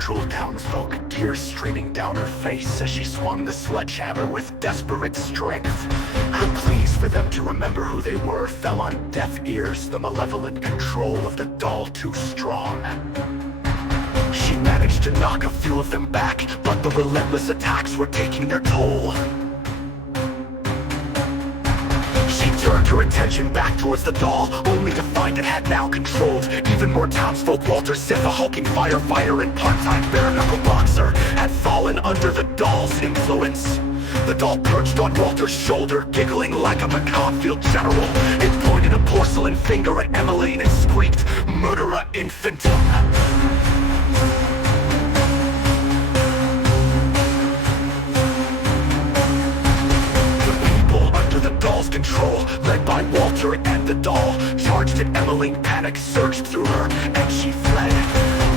controlled townsfolk, tears streaming down her face as she swung the sledgehammer with desperate strength. Her pleas for them to remember who they were fell on deaf ears, the malevolent control of the doll too strong. She managed to knock a few of them back, but the relentless attacks were taking their toll. She turned her attention back towards the doll, only to find it had now controlled even more townsfolk. Walter Sith, a hulking firefighter and part-time bare-knuckle boxer, had fallen under the doll's influence. The doll perched on Walter's shoulder, giggling like a macabre field general. It pointed a porcelain finger at Emmeline and squeaked, "Murdera infantum." Control, led by Walter and the doll, charged at Emmeline. Panic surged through her, and she fled.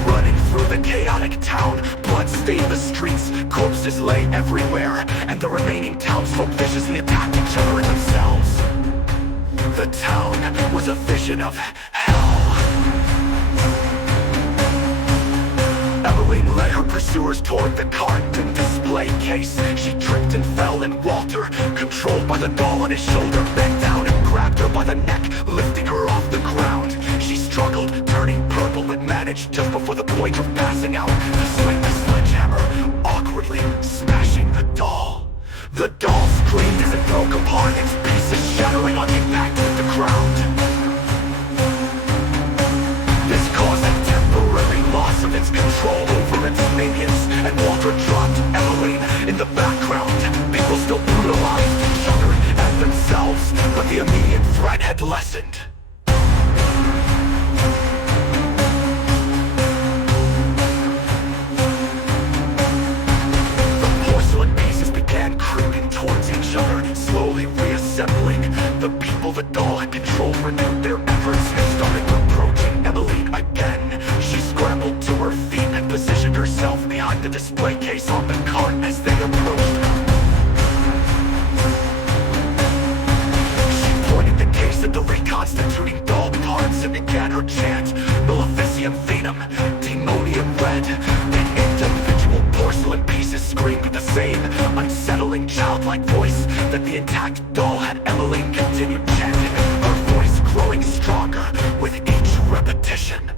Running through the chaotic town, blood stained the streets, corpses lay everywhere, and the remaining townsfolk viciously attacked each other and themselves. The town was a vision of hell. Emmeline led her pursuers toward the cart and display case. She tripped and fell, and Walter, controlled by the doll on his shoulder, bent down and grabbed her by the neck, lifting her off the ground. She struggled, turning purple, but managed just before the point of passing out to swing the sledgehammer, awkwardly smashing the doll. The doll screamed as it broke apart, its pieces shattering on impact with the ground. This caused a temporary loss of its control over its minions, and Walter dropped Emmeline in the background. People still brutalized each other and themselves, but the immediate threat had lessened. The porcelain pieces began creeping towards each other, slowly reassembling. The people the doll had controlled renewed their efforts and started approaching Emmeline again. She scrambled to her feet and positioned herself behind the display case on the cart as they approached her. She pointed the case at the reconstituting doll parts and began her chant, Maleficium Venum, Demonium Red. The individual porcelain pieces screamed with the same unsettling childlike voice that the intact doll had. Emmeline continued chanting, her voice growing stronger with each repetition.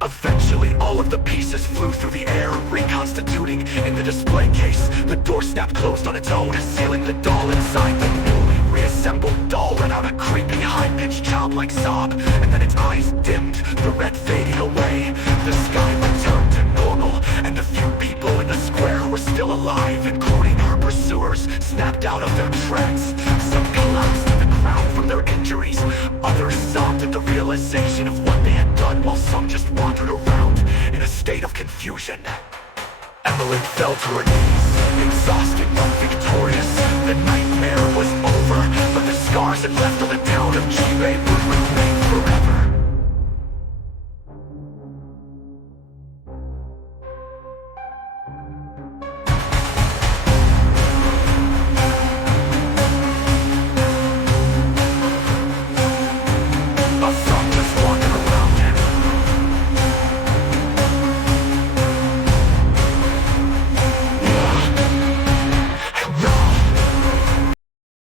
Eventually, all of the pieces flew through the air, reconstituting in the display case. The door snapped closed on its own, sealing the doll inside. The newly reassembled doll let out a creepy, high-pitched, childlike sob, and then its eyes dimmed, the red fading away. The sky returned to normal, and the few people in the square who were still alive, including her pursuers, snapped out of their trance. Some collapsed to the ground from their injuries. Others sobbed at the realization of what they had done, while some just wandered around in a state of confusion. Emmeline fell to her knees, exhausted but victorious. The nightmare was over, but the scars it left on the town of Chile would remain.